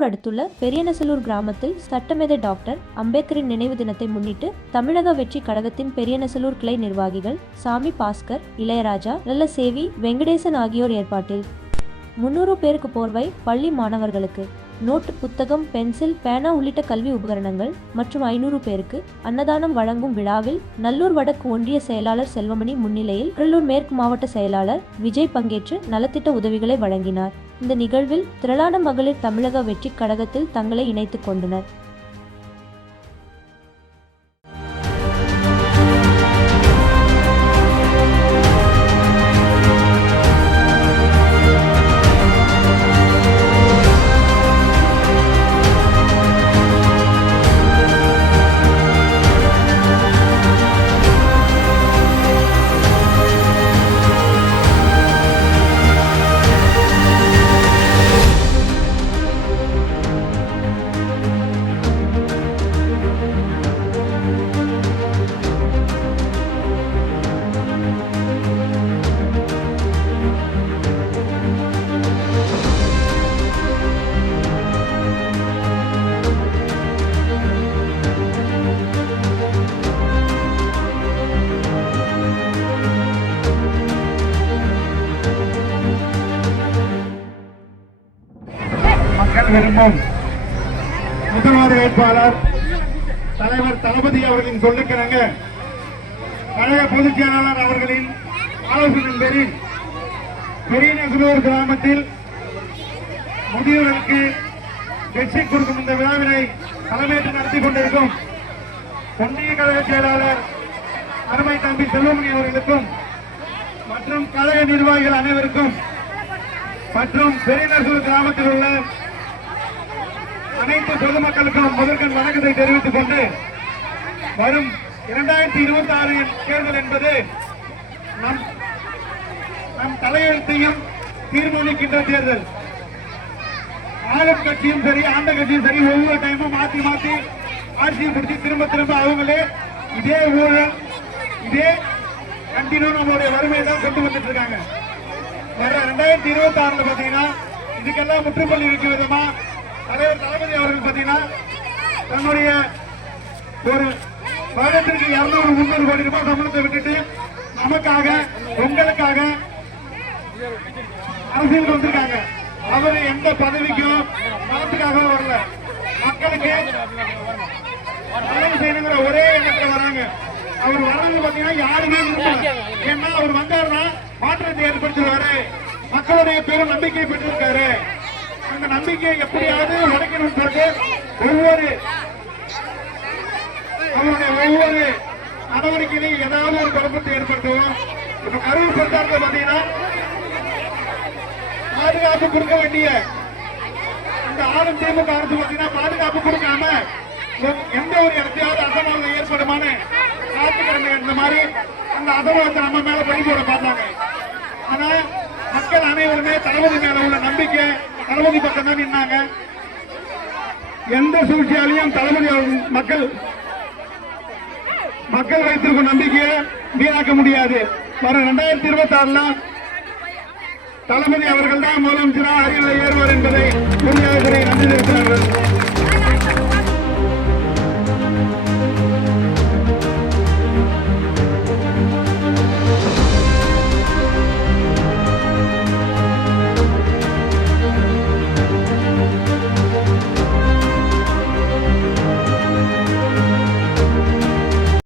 திருப்பூர் அடுத்துள்ள பெரியநசலூர் கிராமத்தில் சட்டமேதை டாக்டர் அம்பேத்கரின் நினைவு தினத்தை முன்னிட்டு தமிழக வெற்றி கழகத்தின் பெரியநசலூர் கிளை நிர்வாகிகள் சாமி பாஸ்கர், இளையராஜா, நல்லசேவி, வெங்கடேசன் ஆகியோர் ஏற்பாட்டில் 300 பேருக்கு போர்வை, பள்ளி மாணவர்களுக்கு நோட்டு, புத்தகம், பென்சில், பேனா உள்ளிட்ட கல்வி உபகரணங்கள் மற்றும் 500 பேருக்கு அன்னதானம் வழங்கும் விழாவில் நல்லூர் வடக்கு ஒன்றிய செயலாளர் செல்வமணி முன்னிலையில் கடலூர் மேற்கு மாவட்ட செயலாளர் விஜய் பங்கேற்று நலத்திட்ட உதவிகளை வழங்கினார். இந்த நிகழ்வில் திரளான மகளிர் தமிழக வெற்றி கழகத்தில் தங்களை இணைத்துக் கொண்டனர். விரும்பும் முதல்வர் வேட்பாளர் தலைவர் தளபதி அவர்களின் சொல்லுக்கிணங்க கழக பொதுச் செயலாளர் அவர்களின் ஆலோசனையின் பேரில் பெரியநசலூர் கிராமத்தில் முதியோர்களுக்கு வெற்றி கொடுக்கும் இந்த விழாவினை தலைமையேற்று நடத்தி கொண்டிருக்கும் ஒன்றிய கழக செயலாளர் அருமை தம்பி செல்வமணி அவர்களுக்கும் மற்றும் கழக நிர்வாகிகள் அனைவருக்கும் மற்றும் பெரியநசலூர் கிராமத்தில் உள்ள அனைத்து பொதுமக்களுக்கும் முதற்கண் வணக்கத்தை தெரிவித்துக் கொண்டு வரும் 2026 தேர்தல் என்பது நம் தலையெழுத்தையும் தீர்மானிக்கின்ற தேர்தல். ஆளும் கட்சியும் சரி, ஆண்ட கட்சியும் சரி, ஒவ்வொரு டைமும் மாத்தி மாத்தி ஆட்சியை பிடிச்சி திரும்ப அவங்களே இதே ஊழல், இதே கண்டினியூ நம்மளுடைய வறுமையை தான் கொண்டு வந்துட்டு இருக்காங்க. வர 2026 பாத்தீங்கன்னா இதுக்கெல்லாம் முற்றுப்புள்ளி வைக்கும் விதமா தலைவர் தளபதி அவர்கள் பாத்தீங்கன்னா தன்னுடைய ஒரு வருடத்திற்கு 200-300 கோடி ரூபாய் சம்பளத்தை விட்டுட்டு நமக்காக, உங்களுக்காக அரசியல் வந்திருக்காங்க. அவர் எந்த பதவிக்கும் பணத்துக்காக வரல, மக்களுக்கு நல்லது செய்யணுங்கிற ஒரே எண்ணத்துல வராங்க. அவர் வர்றது பாத்தீங்கன்னா யாருமே விரும்பல. ஏன்னா அவர் வந்தாருன்னா மாற்றத்தை ஏற்படுத்துவாரு, மக்களுடைய பெரும் நம்பிக்கை பெற்றிருக்காரு. அந்த நம்பிக்கையை எப்படியாவது உடைக்கணும் சொல்லிட்டு ஒவ்வொரு நடவடிக்கையிலையும் ஏதாவது ஒரு குழப்பத்தை ஏற்படுத்துவோம். இப்ப கரூர் பிரச்சாரத்தை பாத்தீங்கன்னா பாதுகாப்பு கொடுக்க வேண்டிய இந்த ஆளும் திமுக அரசு பாத்தீங்கன்னா பாதுகாப்பு கொடுக்காம எந்த ஒரு இடத்தையாவது அசம்பாவிதம் ஏற்படுமான காத்துக்கிழமை இந்த மாதிரி அந்த அசம்பாவத்தை நம்ம மேல பழி போட பார்த்தாங்க. ஆனா மக்கள் அனைவருமே தளபதி மேல உள்ள நம்பிக்கை தளபதி பக்கம் தான் நின்னாங்க. எந்த சூழ்ச்சியாலையும் தளபதி மக்கள் வைத்திருக்கும் நம்பிக்கையை வீணாக்க முடியாது. வர 2026 தளபதி அவர்கள் தான் முதலமைச்சராக அறிவியல் ஏறுவார் என்பதை உறுதியாக நன்றி தெரிவித்தார்கள்.